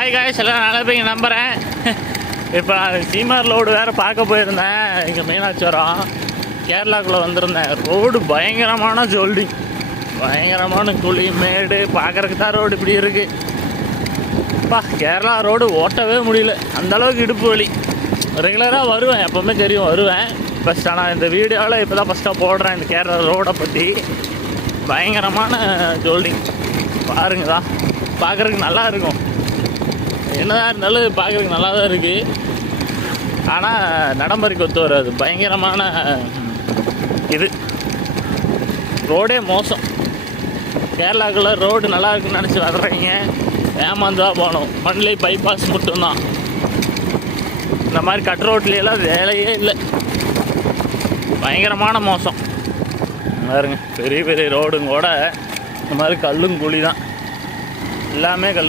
Hi guys, எல்லாம் நல்லா போய் நம்புகிறேன். இப்போ நான் சீமார் ரோடு வேறு பார்க்க போயிருந்தேன். இங்கே மீனாட்சிபுரம் கேரளாக்குள்ளே வந்திருந்தேன். ரோடு பயங்கரமான ஜோல்டிங், பயங்கரமான குழி மேடு. பார்க்குறதுக்கு தான் ரோடு இப்படி இருக்குது. கேரளா ரோடு ஓட்டவே முடியல, அந்தளவுக்கு இடுப்பு வலி. ரெகுலராக வருவேன், எப்போவுமே தெரியும் வருவேன். ஃபஸ்ட் ஆனால் இந்த வீடியோவில் இப்போ தான் ஃபஸ்ட்டாக போடுறேன் இந்த கேரளா ரோடை பற்றி. பயங்கரமான ஜோல்டிங் பாருங்க தான். பார்க்குறதுக்கு நல்லா இருக்கும், என்னதான் இருந்தாலும் பார்க்குறதுக்கு நல்லா தான் இருக்குது. ஆனால் நடைமுறைக்கு ஒத்து வராது. பயங்கரமான இது ரோடே மோசம். கேரளாக்குள்ளே ரோடு நல்லா இருக்குன்னு நினச்சி வர்றீங்க, ஏமாந்து தான் போகணும். மண்ணிலே பைபாஸ் மட்டும்தான். இந்த மாதிரி கட் ரோட்லையெல்லாம் வேலையே இல்லை. பயங்கரமான மோசம் பாருங்க. பெரிய பெரிய ரோடுங்க கூட இந்த மாதிரி கல்லும் குழி தான், எல்லாமே கல்.